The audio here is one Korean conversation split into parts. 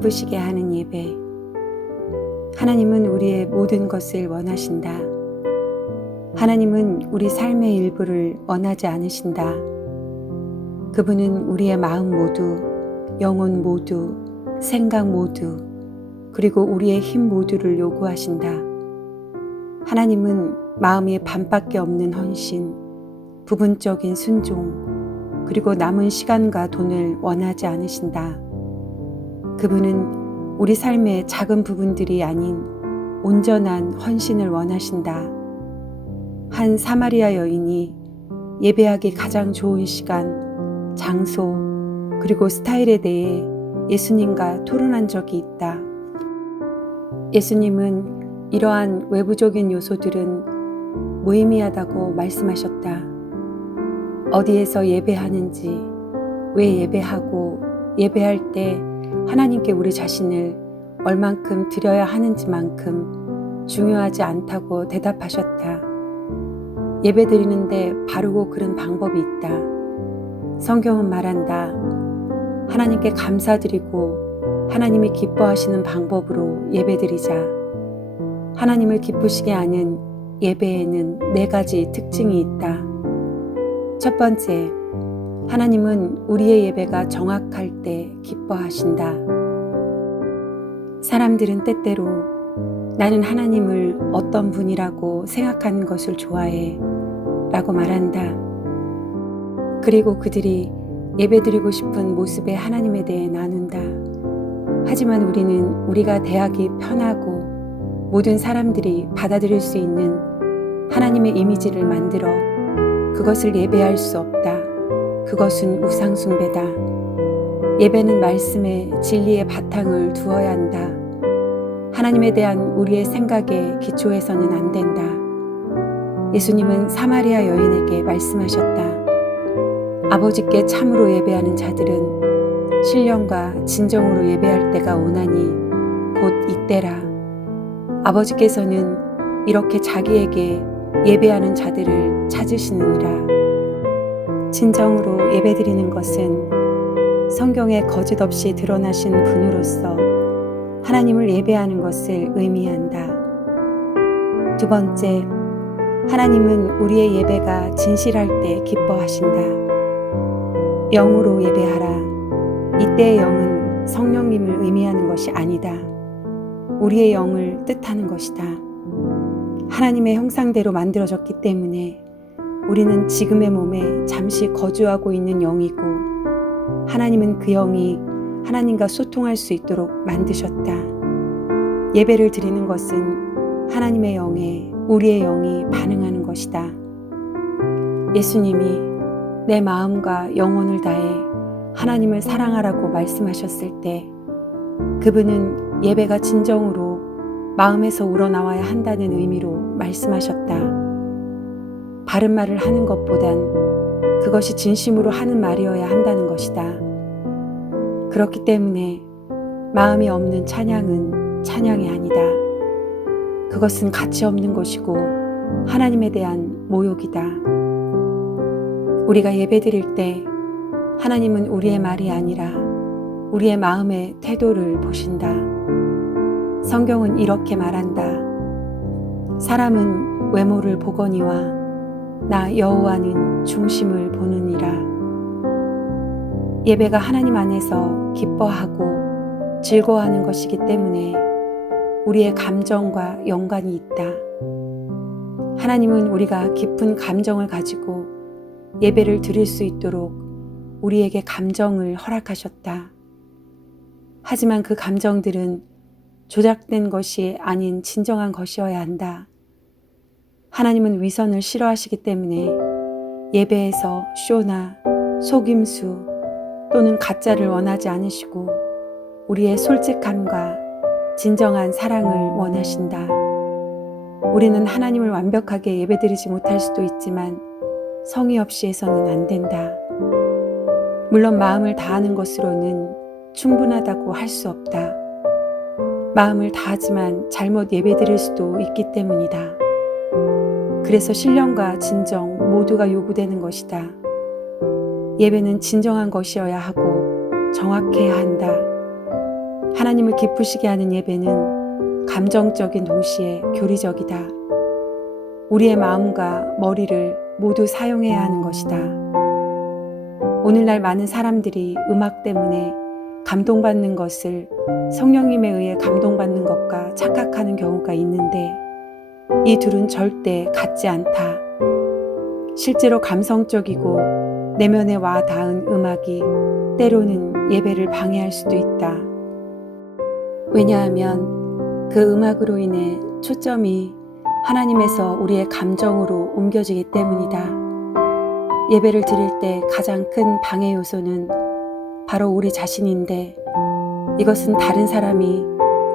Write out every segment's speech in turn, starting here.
기쁘시게 하는 예배. 하나님은 우리의 모든 것을 원하신다. 하나님은 우리 삶의 일부를 원하지 않으신다. 그분은 우리의 마음 모두, 영혼 모두, 생각 모두, 그리고 우리의 힘 모두를 요구하신다. 하나님은 마음이 반밖에 없는 헌신, 부분적인 순종, 그리고 남은 시간과 돈을 원하지 않으신다. 그분은 우리 삶의 작은 부분들이 아닌 온전한 헌신을 원하신다. 한 사마리아 여인이 예배하기 가장 좋은 시간, 장소, 그리고 스타일에 대해 예수님과 토론한 적이 있다. 예수님은 이러한 외부적인 요소들은 무의미하다고 말씀하셨다. 어디에서 예배하는지, 왜 예배하고 예배할 때 하나님께 우리 자신을 얼만큼 드려야 하는지만큼 중요하지 않다고 대답하셨다. 예배 드리는데 바르고 그른 방법이 있다. 성경은 말한다. 하나님께 감사드리고 하나님이 기뻐하시는 방법으로 예배 드리자. 하나님을 기쁘시게 하는 예배에는 네 가지 특징이 있다. 첫 번째, 하나님은 우리의 예배가 정확할 때 기뻐하신다. 사람들은 때때로 나는 하나님을 어떤 분이라고 생각하는 것을 좋아해 라고 말한다. 그리고 그들이 예배드리고 싶은 모습의 하나님에 대해 나눈다. 하지만 우리는 우리가 대하기 편하고 모든 사람들이 받아들일 수 있는 하나님의 이미지를 만들어 그것을 예배할 수 없다. 그것은 우상숭배다. 예배는 말씀의 진리의 바탕을 두어야 한다. 하나님에 대한 우리의 생각에 기초해서는 안 된다. 예수님은 사마리아 여인에게 말씀하셨다. 아버지께 참으로 예배하는 자들은 신령과 진정으로 예배할 때가 오나니 곧 이때라. 아버지께서는 이렇게 자기에게 예배하는 자들을 찾으시느니라. 진정으로 예배드리는 것은 성경에 거짓 없이 드러나신 분으로서 하나님을 예배하는 것을 의미한다. 두 번째, 하나님은 우리의 예배가 진실할 때 기뻐하신다. 영으로 예배하라. 이때의 영은 성령님을 의미하는 것이 아니다. 우리의 영을 뜻하는 것이다. 하나님의 형상대로 만들어졌기 때문에 우리는 지금의 몸에 잠시 거주하고 있는 영이고 하나님은 그 영이 하나님과 소통할 수 있도록 만드셨다. 예배를 드리는 것은 하나님의 영에 우리의 영이 반응하는 것이다. 예수님이 내 마음과 영혼을 다해 하나님을 사랑하라고 말씀하셨을 때 그분은 예배가 진정으로 마음에서 우러나와야 한다는 의미로 말씀하셨다. 바른 말을 하는 것보단 그것이 진심으로 하는 말이어야 한다는 것이다. 그렇기 때문에 마음이 없는 찬양은 찬양이 아니다. 그것은 가치 없는 것이고 하나님에 대한 모욕이다. 우리가 예배 드릴 때 하나님은 우리의 말이 아니라 우리의 마음의 태도를 보신다. 성경은 이렇게 말한다. 사람은 외모를 보거니와 나 여호와는 중심을 보느니라. 예배가 하나님 안에서 기뻐하고 즐거워하는 것이기 때문에 우리의 감정과 연관이 있다. 하나님은 우리가 깊은 감정을 가지고 예배를 드릴 수 있도록 우리에게 감정을 허락하셨다. 하지만 그 감정들은 조작된 것이 아닌 진정한 것이어야 한다. 하나님은 위선을 싫어하시기 때문에 예배에서 쇼나 속임수 또는 가짜를 원하지 않으시고 우리의 솔직함과 진정한 사랑을 원하신다. 우리는 하나님을 완벽하게 예배드리지 못할 수도 있지만 성의 없이 해서는 안 된다. 물론 마음을 다하는 것으로는 충분하다고 할 수 없다. 마음을 다하지만 잘못 예배드릴 수도 있기 때문이다. 그래서 신령과 진정 모두가 요구되는 것이다. 예배는 진정한 것이어야 하고 정확해야 한다. 하나님을 기쁘시게 하는 예배는 감정적인 동시에 교리적이다. 우리의 마음과 머리를 모두 사용해야 하는 것이다. 오늘날 많은 사람들이 음악 때문에 감동받는 것을 성령님에 의해 감동받는 것과 착각하는 경우가 있는데 이 둘은 절대 같지 않다. 실제로 감성적이고 내면에 와 닿은 음악이 때로는 예배를 방해할 수도 있다. 왜냐하면 그 음악으로 인해 초점이 하나님에서 우리의 감정으로 옮겨지기 때문이다. 예배를 드릴 때 가장 큰 방해 요소는 바로 우리 자신인데 이것은 다른 사람이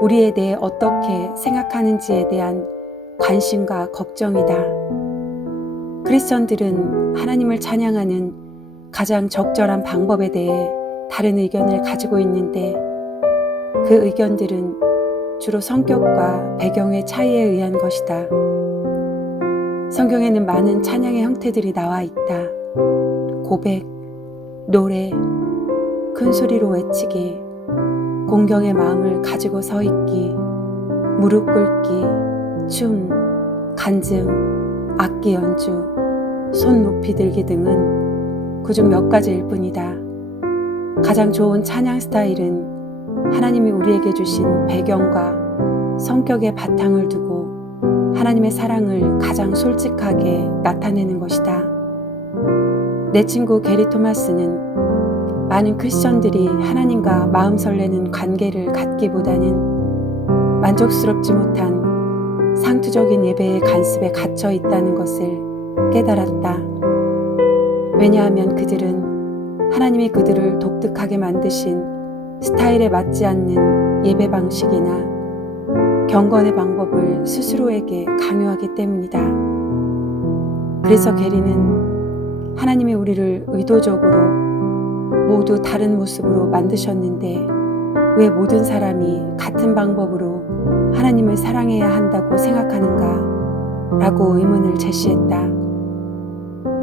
우리에 대해 어떻게 생각하는지에 대한 관심과 걱정이다. 크리스천들은 하나님을 찬양하는 가장 적절한 방법에 대해 다른 의견을 가지고 있는데 그 의견들은 주로 성격과 배경의 차이에 의한 것이다. 성경에는 많은 찬양의 형태들이 나와 있다. 고백, 노래, 큰 소리로 외치기, 공경의 마음을 가지고 서 있기, 무릎 꿇기, 춤, 간증, 악기 연주, 손 높이 들기 등은 그중 몇 가지일 뿐이다. 가장 좋은 찬양 스타일은 하나님이 우리에게 주신 배경과 성격의 바탕을 두고 하나님의 사랑을 가장 솔직하게 나타내는 것이다. 내 친구 게리 토마스는 많은 크리스천들이 하나님과 마음 설레는 관계를 갖기보다는 만족스럽지 못한 상투적인 예배의 간습에 갇혀 있다는 것을 깨달았다. 왜냐하면 그들은 하나님이 그들을 독특하게 만드신 스타일에 맞지 않는 예배 방식이나 경건의 방법을 스스로에게 강요하기 때문이다. 그래서 게리는 하나님이 우리를 의도적으로 모두 다른 모습으로 만드셨는데 왜 모든 사람이 같은 방법으로 하나님을 사랑해야 한다고 생각하는가? 라고 의문을 제시했다.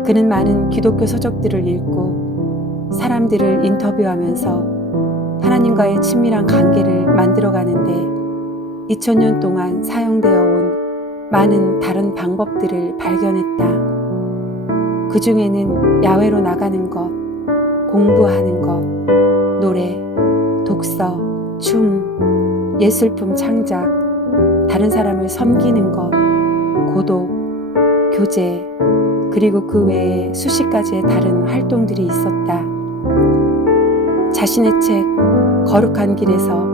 그는 많은 기독교 서적들을 읽고 사람들을 인터뷰하면서 하나님과의 친밀한 관계를 만들어가는데 2000년 동안 사용되어 온 많은 다른 방법들을 발견했다. 그 중에는 야외로 나가는 것, 공부하는 것, 노래, 독서, 춤, 예술품 창작, 다른 사람을 섬기는 것, 고독, 교제, 그리고 그 외에 수십 가지의 다른 활동들이 있었다. 자신의 책 거룩한 길에서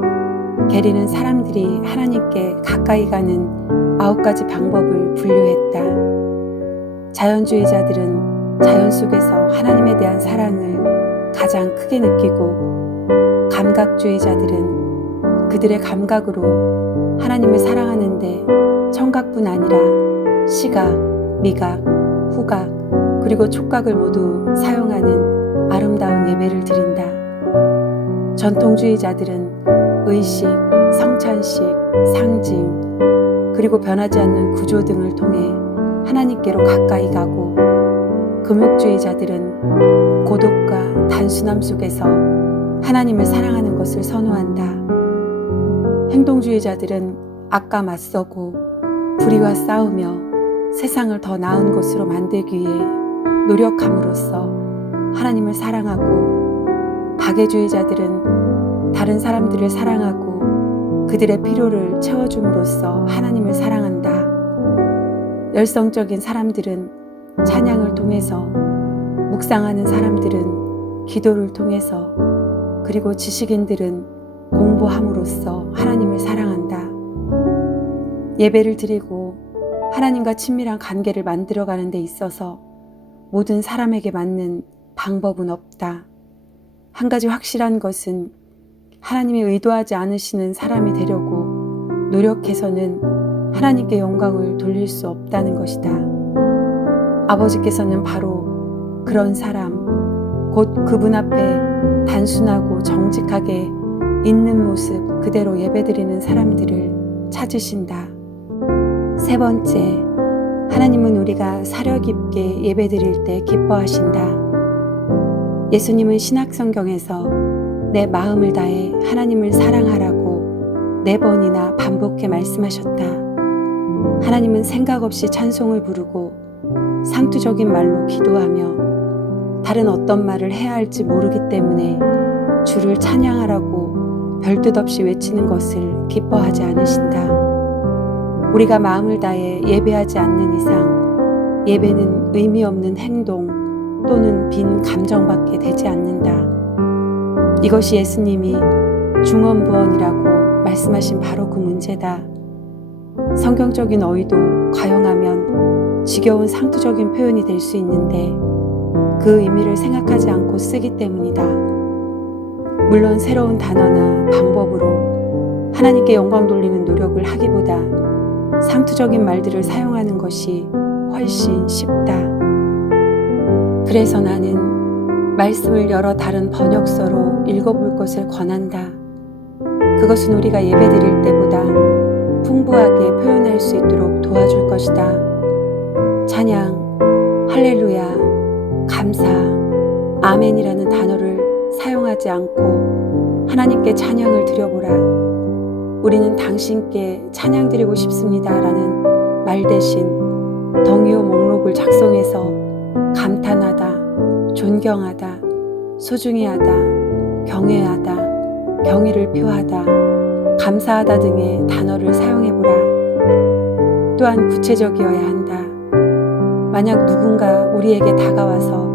게리는 사람들이 하나님께 가까이 가는 아홉 가지 방법을 분류했다. 자연주의자들은 자연 속에서 하나님에 대한 사랑을 가장 크게 느끼고 감각주의자들은 그들의 감각으로 하나님을 사랑하는데 청각뿐 아니라 시각, 미각, 후각, 그리고 촉각을 모두 사용하는 아름다운 예배를 드린다. 전통주의자들은 의식, 성찬식, 상징, 그리고 변하지 않는 구조 등을 통해 하나님께로 가까이 가고 금욕주의자들은 고독과 단순함 속에서 하나님을 사랑하는 것을 선호한다. 행동주의자들은 악과 맞서고 불의와 싸우며 세상을 더 나은 곳으로 만들기 위해 노력함으로써 하나님을 사랑하고 박애주의자들은 다른 사람들을 사랑하고 그들의 필요를 채워줌으로써 하나님을 사랑한다. 열성적인 사람들은 찬양을 통해서 묵상하는 사람들은 기도를 통해서 그리고 지식인들은 공부함으로써 하나님을 사랑한다. 예배를 드리고 하나님과 친밀한 관계를 만들어가는 데 있어서 모든 사람에게 맞는 방법은 없다. 한 가지 확실한 것은 하나님이 의도하지 않으시는 사람이 되려고 노력해서는 하나님께 영광을 돌릴 수 없다는 것이다. 아버지께서는 바로 그런 사람, 곧 그분 앞에 단순하고 정직하게 있는 모습 그대로 예배드리는 사람들을 찾으신다. 세 번째, 하나님은 우리가 사려 깊게 예배드릴 때 기뻐하신다. 예수님은 신약성경에서 내 마음을 다해 하나님을 사랑하라고 네 번이나 반복해 말씀하셨다. 하나님은 생각 없이 찬송을 부르고 상투적인 말로 기도하며 다른 어떤 말을 해야 할지 모르기 때문에 주를 찬양하라고 별뜻 없이 외치는 것을 기뻐하지 않으신다. 우리가 마음을 다해 예배하지 않는 이상 예배는 의미 없는 행동 또는 빈 감정밖에 되지 않는다. 이것이 예수님이 중언부언이라고 말씀하신 바로 그 문제다. 성경적인 어휘도 과용하면 지겨운 상투적인 표현이 될 수 있는데 그 의미를 생각하지 않고 쓰기 때문이다. 물론 새로운 단어나 방법으로 하나님께 영광 돌리는 노력을 하기보다 상투적인 말들을 사용하는 것이 훨씬 쉽다. 그래서 나는 말씀을 여러 다른 번역서로 읽어볼 것을 권한다. 그것은 우리가 예배 드릴 때보다 풍부하게 표현할 수 있도록 도와줄 것이다. 찬양, 할렐루야, 감사, 아멘이라는 단어를 사용하지 않고 하나님께 찬양을 드려보라. 우리는 당신께 찬양 드리고 싶습니다. 라는 말 대신 덩이오 목록을 작성해서 감탄하다, 존경하다, 소중히 하다, 경외하다, 경의를 표하다, 감사하다 등의 단어를 사용해보라. 또한 구체적이어야 한다. 만약 누군가 우리에게 다가와서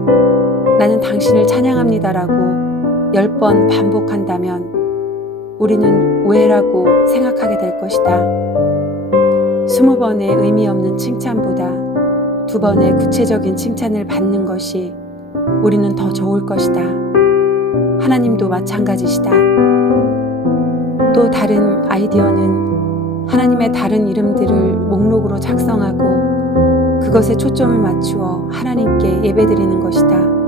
나는 당신을 찬양합니다라고 열 번 반복한다면 우리는 오해라고 생각하게 될 것이다. 스무 번의 의미 없는 칭찬보다 두 번의 구체적인 칭찬을 받는 것이 우리는 더 좋을 것이다. 하나님도 마찬가지시다. 또 다른 아이디어는 하나님의 다른 이름들을 목록으로 작성하고 그것에 초점을 맞추어 하나님께 예배드리는 것이다.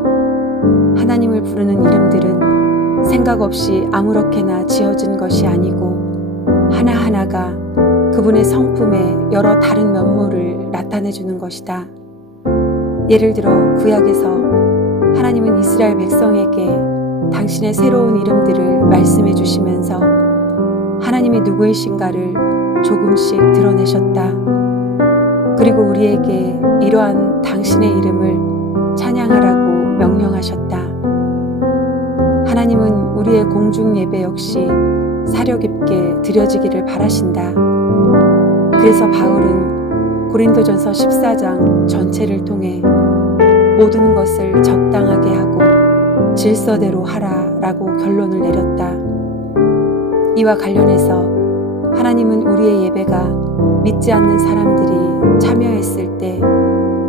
하나님을 부르는 이름들은 생각 없이 아무렇게나 지어진 것이 아니고 하나하나가 그분의 성품의 여러 다른 면모를 나타내 주는 것이다. 예를 들어 구약에서 하나님은 이스라엘 백성에게 당신의 새로운 이름들을 말씀해 주시면서 하나님이 누구이신가를 조금씩 드러내셨다. 그리고 우리에게 이러한 당신의 이름을 찬양하라고 명령하셨다. 하나님은 우리의 공중 예배 역시 사려 깊게 드려지기를 바라신다. 그래서 바울은 고린도전서 14장 전체를 통해 모든 것을 적당하게 하고 질서대로 하라라고 결론을 내렸다. 이와 관련해서 하나님은 우리의 예배가 믿지 않는 사람들이 참여했을 때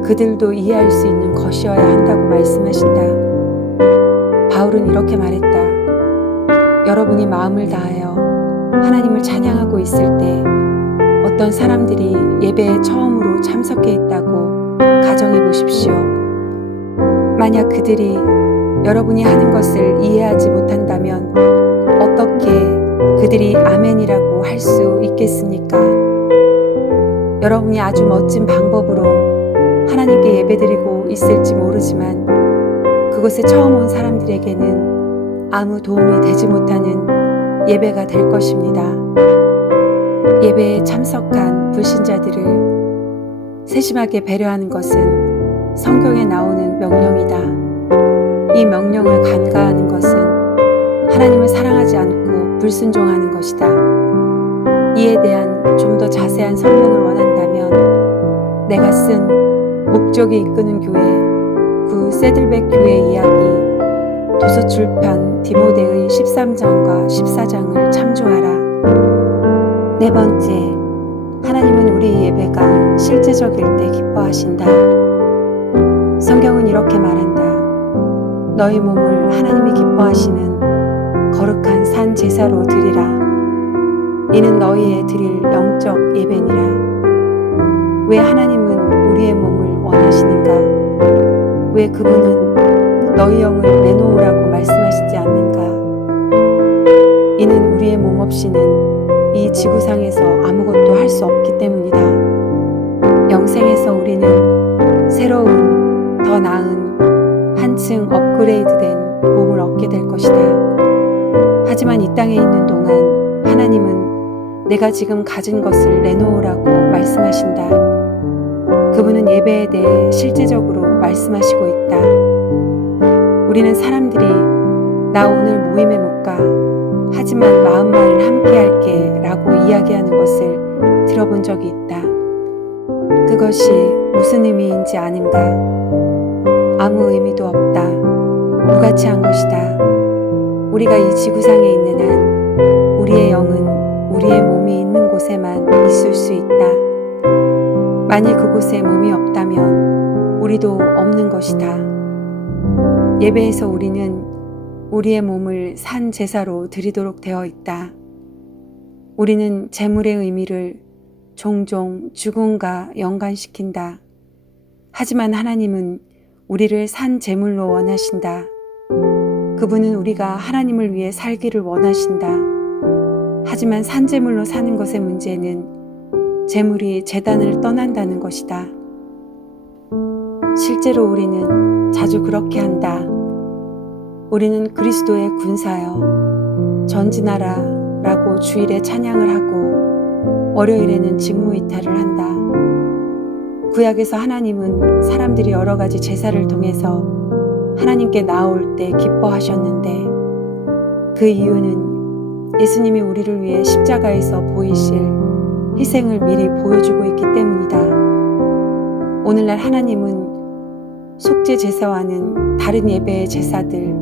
그들도 이해할 수 있는 것이어야 한다고 말씀하신다. 바울은 이렇게 말했다. 여러분이 마음을 다하여 하나님을 찬양하고 있을 때 어떤 사람들이 예배에 처음으로 참석해 있다고 가정해 보십시오. 만약 그들이 여러분이 하는 것을 이해하지 못한다면 어떻게 그들이 아멘이라고 할 수 있겠습니까? 여러분이 아주 멋진 방법으로 하나님께 예배드리고 있을지 모르지만 그곳에 처음 온 사람들에게는 아무 도움이 되지 못하는 예배가 될 것입니다. 예배에 참석한 불신자들을 세심하게 배려하는 것은 성경에 나오는 명령이다. 이 명령을 간과하는 것은 하나님을 사랑하지 않고 불순종하는 것이다. 이에 대한 좀 더 자세한 설명을 원한다면 내가 쓴 목적이 이끄는 교회 구 세들백 교회 이야기 도서 출판 디모데의 13장과 14장을 참조하라. 네 번째, 하나님은 우리 예배가 실제적일 때 기뻐하신다. 성경은 이렇게 말한다. 너희 몸을 하나님이 기뻐하시는 거룩한 산 제사로 드리라. 이는 너희의 드릴 영적 예배니라. 왜 하나님은 우리의 몸을 원하시는가? 왜 그분은 너희 영을 내놓으라고 말씀하시지 않는가? 이는 우리의 몸 없이는 이 지구상에서 아무것도 할 수 없기 때문이다. 영생에서 우리는 새로운, 더 나은, 한층 업그레이드된 몸을 얻게 될 것이다. 하지만 이 땅에 있는 동안 하나님은 내가 지금 가진 것을 내놓으라고 말씀하신다. 그분은 예배에 대해 실제적으로 말씀하시고 있다. 우리는 사람들이 나 오늘 모임에 못 가. 하지만 마음만을 함께 할게 라고 이야기하는 것을 들어본 적이 있다. 그것이 무슨 의미인지 아는가? 아무 의미도 없다. 무가치한 것이다. 우리가 이 지구상에 있는 한 우리의 영은 우리의 몸이 있는 곳에만 있을 수 있다. 만일 그곳에 몸이 없다면 우리도 없는 것이다. 예배에서 우리는 우리의 몸을 산 제사로 드리도록 되어 있다. 우리는 재물의 의미를 종종 죽음과 연관시킨다. 하지만 하나님은 우리를 산 제물로 원하신다. 그분은 우리가 하나님을 위해 살기를 원하신다. 하지만 산 제물로 사는 것의 문제는 재물이 재단을 떠난다는 것이다. 실제로 우리는 자주 그렇게 한다. 우리는 그리스도의 군사여 전진하라 라고 주일에 찬양을 하고 월요일에는 직무 이탈을 한다. 구약에서 하나님은 사람들이 여러 가지 제사를 통해서 하나님께 나올 때 기뻐하셨는데 그 이유는 예수님이 우리를 위해 십자가에서 보이실 희생을 미리 보여주고 있기 때문이다. 오늘날 하나님은 속죄 제사와는 다른 예배의 제사들,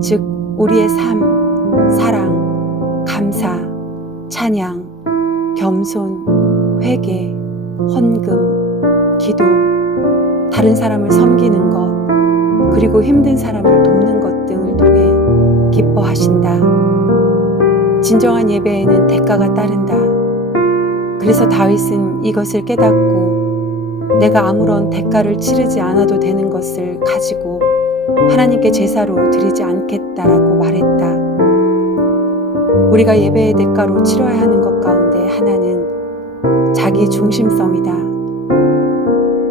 즉 우리의 삶, 사랑, 감사, 찬양, 겸손, 회개, 헌금, 기도, 다른 사람을 섬기는 것, 그리고 힘든 사람을 돕는 것 등을 통해 기뻐하신다. 진정한 예배에는 대가가 따른다. 그래서 다윗은 이것을 깨닫고 내가 아무런 대가를 치르지 않아도 되는 것을 가지고 하나님께 제사로 드리지 않겠다라고 말했다. 우리가 예배의 대가로 치러야 하는 것 가운데 하나는 자기 중심성이다.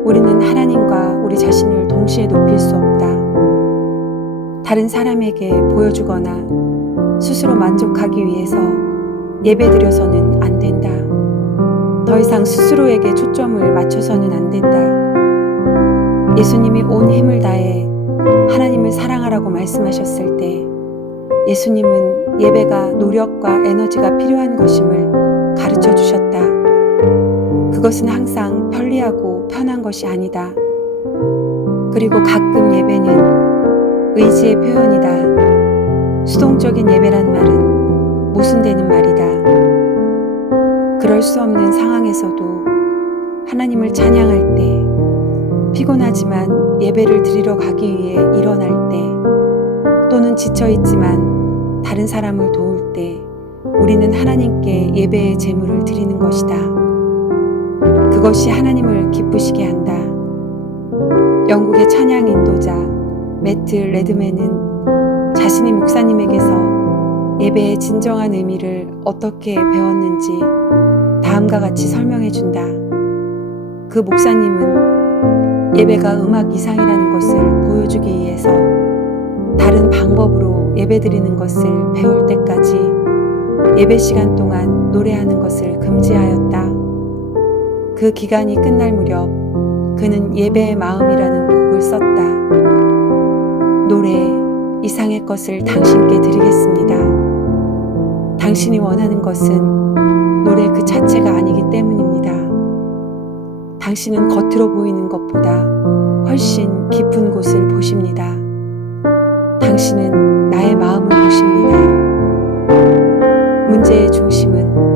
우리는 하나님과 우리 자신을 동시에 높일 수 없다. 다른 사람에게 보여주거나 스스로 만족하기 위해서 예배드려서는 안 된다. 더 이상 스스로에게 초점을 맞춰서는 안 된다. 예수님이 온 힘을 다해 하나님을 사랑하라고 말씀하셨을 때 예수님은 예배가 노력과 에너지가 필요한 것임을 가르쳐 주셨다. 그것은 항상 편리하고 편한 것이 아니다. 그리고 가끔 예배는 의지의 표현이다. 수동적인 예배란 말은 모순되는 말이다. 그럴 수 없는 상황에서도 하나님을 찬양할 때, 피곤하지만 예배를 드리러 가기 위해 일어날 때, 또는 지쳐있지만 다른 사람을 도울 때, 우리는 하나님께 예배의 제물을 드리는 것이다. 그것이 하나님을 기쁘시게 한다. 영국의 찬양 인도자 매트 레드맨은 자신이 목사님에게서 예배의 진정한 의미를 어떻게 배웠는지 다음과 같이 설명해 준다. 그 목사님은 예배가 음악 이상이라는 것을 보여주기 위해서 다른 방법으로 예배 드리는 것을 배울 때까지 예배 시간 동안 노래하는 것을 금지하였다. 그 기간이 끝날 무렵 그는 예배의 마음이라는 곡을 썼다. 노래 이상의 것을 당신께 드리겠습니다. 당신이 원하는 것은 그 자체가 아니기 때문입니다. 당신은 겉으로 보이는 것보다 훨씬 깊은 곳을 보십니다. 당신은 나의 마음을 보십니다. 문제의 중심은